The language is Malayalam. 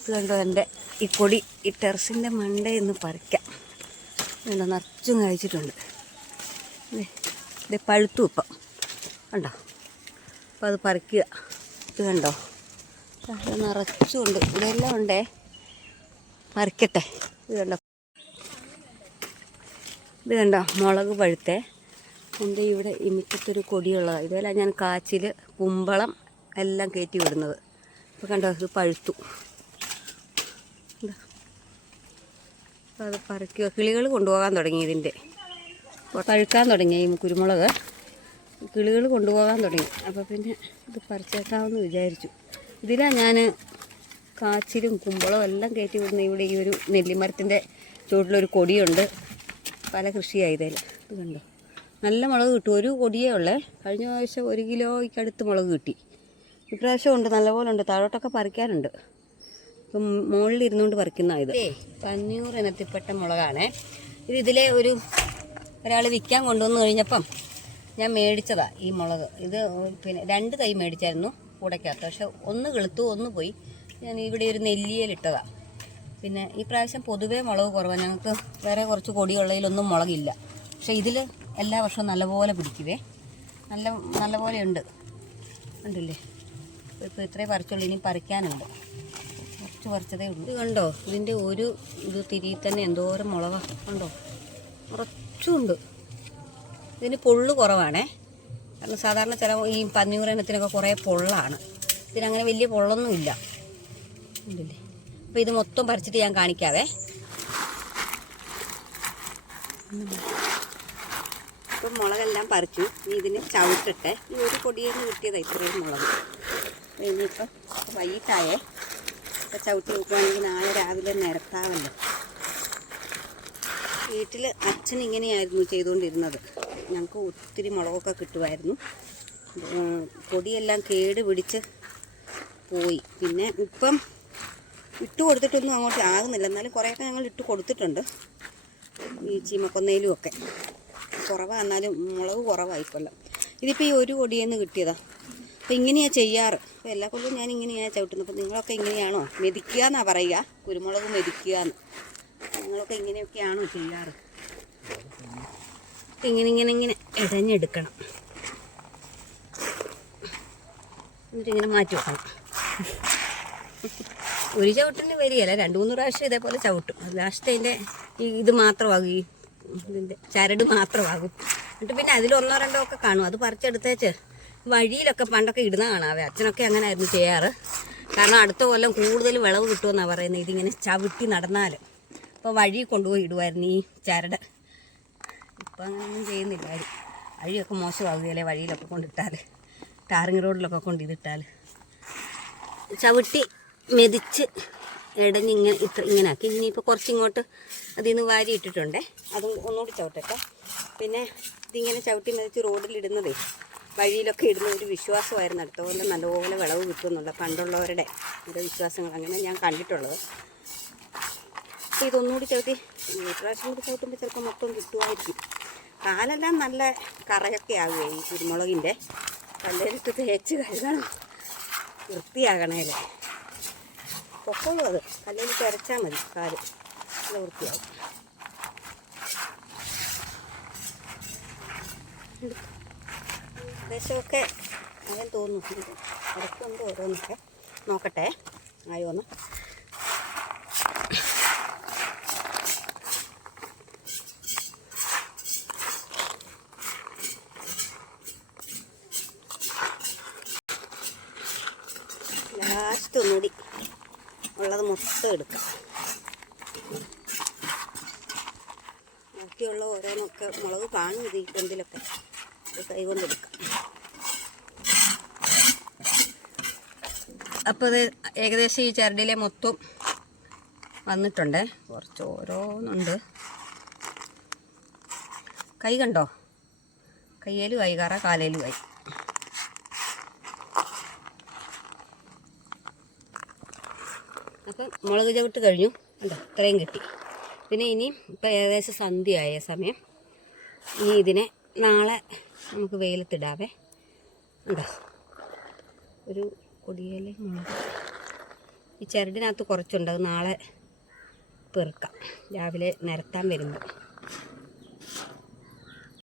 ഇത് കണ്ടോ, എൻ്റെ ഈ കൊടി ഈ ടെറസിൻ്റെ മണ്ടയിൽ പറിക്കാം. കണ്ടോ, നിറച്ചും കഴിച്ചിട്ടുണ്ട്. ഇത് പഴുത്തു ഇപ്പം കണ്ടോ. അപ്പം അത് പറിക്കുക. ഇത് കണ്ടോ, അത് നിറച്ചുണ്ട്. ഇതെല്ലാം ഉണ്ടേ, പറിക്കട്ടെ. ഇത് കണ്ടോ, ഇത് കണ്ടോ മുളക് പഴുത്തേ. എൻ്റെ ഇവിടെ ഈ മുറ്റത്തൊരു കൊടിയുള്ളതാണ്. ഇതെല്ലാം ഞാൻ കാച്ചിൽ, കുമ്പളം എല്ലാം കയറ്റി വിടുന്നത്. അപ്പോൾ കണ്ടോ, ഇത് പഴുത്തു. അപ്പോൾ അത് പറിക്കുക. കിളികൾ കൊണ്ടുപോകാൻ തുടങ്ങി. ഇതിൻ്റെ പഴുക്കാൻ തുടങ്ങി ഈ കുരുമുളക്. കിളികൾ കൊണ്ടുപോകാൻ തുടങ്ങി. അപ്പോൾ പിന്നെ ഇത് പറിച്ചേക്കാമെന്ന് വിചാരിച്ചു. ഇതിലാണ് ഞാൻ കാച്ചിലും കുമ്പളവും എല്ലാം കയറ്റി വിടുന്ന. ഇവിടെ ഈ ഒരു നെല്ലിമരത്തിൻ്റെ ചുവട്ടിലൊരു കൊടിയുണ്ട്. പല കൃഷിയായതിൽ. ഇത് കണ്ടോ, നല്ല മുളക് കിട്ടും. ഒരു കൊടിയേ ഉള്ളേ. കഴിഞ്ഞ പ്രാവശ്യം 1 കിലോയ്ക്കടുത്ത് മുളക് കിട്ടി. ഇപ്രാവശ്യം ഉണ്ട്, നല്ലപോലെ ഉണ്ട്. താഴോട്ടൊക്കെ പറിക്കാനുണ്ട്. ഇപ്പം മുകളിൽ ഇരുന്നുകൊണ്ട് പറിക്കുന്നതാണ് ഇത്. പന്നിയൂർ ഇനത്തിൽപ്പെട്ട മുളകാണേ. ഇതിലെ ഒരാൾ വിൽക്കാൻ കൊണ്ടുവന്ന് കഴിഞ്ഞപ്പം ഞാൻ മേടിച്ചതാണ് ഈ മുളക്. ഇത് പിന്നെ 2 തൈ മേടിച്ചായിരുന്നു കൂടയ്ക്കകത്ത്. പക്ഷെ ഒന്ന് കിളുത്തു, ഒന്ന് പോയി. ഞാൻ ഇവിടെ ഒരു നെല്ലിയയിലിട്ടതാണ്. പിന്നെ ഈ പ്രാവശ്യം പൊതുവേ മുളക് കുറവാണ്. ഞങ്ങൾക്ക് വേറെ കുറച്ച് കൊടിയുള്ളതിലൊന്നും മുളകില്ല. പക്ഷേ ഇതിൽ എല്ലാ വർഷവും നല്ലപോലെ പിടിക്കുവേ. നല്ലപോലെ ഉണ്ട്. ഉണ്ടല്ലേ. ഇപ്പോൾ ഇത്രയും പറിച്ചുള്ളൂ, ഇനി പറിക്കാനുണ്ട്. കുറച്ച് പറിച്ചതേ ഉള്ളൂ. ഇത് കണ്ടോ, ഇതിൻ്റെ ഒരു തിരിയിൽ തന്നെ എന്തോരം മുളകാ കണ്ടോ, കുറച്ചുണ്ട്. ഇതിന് പൊള്ളു കുറവാണേ. കാരണം സാധാരണ ചില ഈ പന്നിയൂരനത്തിനൊക്കെ കുറേ പൊള്ളാണ്. ഇതിനങ്ങനെ വലിയ പൊള്ളൊന്നും ഇല്ല. ഉണ്ടല്ലേ. അപ്പോൾ ഇത് മൊത്തം പറിച്ചിട്ട് ഞാൻ കാണിക്കാവേ. ഇപ്പം മുളകെല്ലാം പറിച്ചു. ഇനി ഇതിന് ചവിട്ടട്ടെ. ഈ ഒരു കൊടിയെന്ന് കിട്ടിയതാണ് ഇത്രയും മുളക്. ഇനിയിപ്പം വൈകിട്ടായേ. ഇപ്പം ചവിട്ടി നോക്കുകയാണെങ്കിൽ നാളെ രാവിലെ നിരത്താവല്ലോ. വീട്ടിൽ അച്ഛൻ ഇങ്ങനെയായിരുന്നു ചെയ്തുകൊണ്ടിരുന്നത്. ഞങ്ങൾക്ക് ഒത്തിരി മുളകൊക്കെ കിട്ടുമായിരുന്നു. പൊടിയെല്ലാം കേട് പിടിച്ച് പോയി. പിന്നെ ഇപ്പം ഇട്ട് കൊടുത്തിട്ടൊന്നും അങ്ങോട്ട് ആകുന്നില്ല. എന്നാലും കുറേയൊക്കെ ഞങ്ങൾ ഇട്ട് കൊടുത്തിട്ടുണ്ട്. ഈ ചീമക്കൊന്നയിലും ഒക്കെ കുറവാണ്. എന്നാലും മുളക് കുറവായിക്കൊള്ളാം. ഇതിപ്പോൾ ഈ ഒരു കൊടിയെന്ന് കിട്ടിയതാണ്. അപ്പോൾ ഇങ്ങനെയാണ് ചെയ്യാറ്. അപ്പോൾ എല്ലാ കൊല്ലവും ഞാൻ ഇങ്ങനെയാണ് ചവിട്ടുന്നത്. അപ്പോൾ നിങ്ങളൊക്കെ ഇങ്ങനെയാണോ? മെതിക്കുക എന്നാണ് പറയുക. കുരുമുളക് മെതിക്കുക എന്ന്. നിങ്ങളൊക്കെ ഇങ്ങനെയൊക്കെയാണോ ചെയ്യാറ്? ഇങ്ങനെ ഇടഞ്ഞെടുക്കണം. എന്നിട്ടിങ്ങനെ മാറ്റി വെക്കണം. ഒരു ചവിട്ടിന് വരികയല്ല, 2-3 പ്രാവശ്യം ഇതേപോലെ ചവിട്ടും. ലാസ്റ്റ് അതിൻ്റെ ഇത് മാത്രമാകും, ഈ ഇതിൻ്റെ ചരട് മാത്രമാകും. എന്നിട്ട് പിന്നെ അതിൽ 1-2 ഒക്കെ കാണും. അത് പറിച്ചെടുത്തേച്ച് വഴിയിലൊക്കെ പണ്ടൊക്കെ ഇടുന്ന കാണാവേ. അച്ഛനൊക്കെ അങ്ങനെ ആയിരുന്നു ചെയ്യാറ്. കാരണം അടുത്ത കൊല്ലം കൂടുതൽ വിളവ് കിട്ടുമെന്നാണ് പറയുന്നത് ഇതിങ്ങനെ ചവിട്ടി നടന്നാൽ. അപ്പോൾ വഴി കൊണ്ടുപോയി ഇടുമായിരുന്നു ഈ ചരട്. ഇപ്പം അങ്ങനെയൊന്നും ചെയ്യുന്നില്ല ആരും. വഴിയൊക്കെ മോശമാകുകയല്ലേ വഴിയിലൊക്കെ കൊണ്ടിട്ടാൽ, ടാറിങ് റോഡിലൊക്കെ കൊണ്ടിട്ടാൽ. ചവിട്ടി മെതിച്ച് ഇടഞ്ഞിങ്ങനെ ഇങ്ങനെ ആക്കി. ഇനിയിപ്പോൾ കുറച്ചിങ്ങോട്ട് അതിൽ നിന്ന് വാരി ഇട്ടിട്ടുണ്ടേ. അതും ഒന്നുകൂടി ചവിട്ടട്ടെ. പിന്നെ ഇതിങ്ങനെ ചവിട്ടി മെതിച്ച് റോഡിലിടുന്നതേ വഴിയിലൊക്കെ ഇടുന്ന ഒരു വിശ്വാസമായിരുന്നു. അടുത്ത പോലെ നല്ലപോലെ വിളവ് കിട്ടുമെന്നുള്ള പണ്ടുള്ളവരുടെ ഓരോ വിശ്വാസങ്ങൾ. അങ്ങനെ ഞാൻ കണ്ടിട്ടുള്ളത്. അപ്പോൾ ഇതൊന്നുകൂടി ചവിട്ടി പ്രാവശ്യം കൂടി ചവിട്ടുമ്പോൾ ചിലപ്പോൾ മൊത്തം കിട്ടുമായിരിക്കും. കാലെല്ലാം നല്ല കറയൊക്കെ ആകുകയെ ഈ കുരുമുളകിൻ്റെ. കല്ലേലിട്ട് തേച്ച് കഴുകണം, വൃത്തിയാകണേലേ. പൊക്കോളൂ അത്. കല്ലേലിട്ട് അരച്ചാൽ മതി. കാല് നല്ല വൃത്തിയാകും. ഏകദേശമൊക്കെ ആകാൻ തോന്നുന്നു. ഇടയ്ക്കുണ്ട് ഓരോന്നൊക്കെ. നോക്കട്ടെ ആയോന്ന്. ലാസ്റ്റ് ഒന്നുകൂടി ഉള്ളത് മൊത്തം എടുക്കാം. ബാക്കിയുള്ള ഓരോന്നൊക്കെ മുളക് കാണും ഇത് ഈ കൊന്തിലൊക്കെ. കൈ കൊണ്ടെടുക്കാം. അപ്പോൾ അത് ഏകദേശം ഈ ചരടിലെ മൊത്തം വന്നിട്ടുണ്ട്. കുറച്ച് ഓരോന്നുണ്ട്. കൈ കണ്ടോ, കയ്യേലും ആയി, കാലേലും ആയി. അപ്പം മുളക് ചവിട്ട് കഴിഞ്ഞു. കണ്ടോ, ഇത്രയും കിട്ടി. പിന്നെ ഇനി ഇപ്പം ഏകദേശം സന്ധ്യയായ സമയം. ഇനി ഇതിനെ നാളെ നമുക്ക് വെയിലത്തിടാവേ. ഉണ്ടോ, ഒരു കൊടിയേല മുളക് ഈ ചരടിനകത്ത് കുറച്ചുണ്ട്, അത് നാളെ പെറുക്കാം രാവിലെ നിരത്താൻ വരുമ്പോൾ.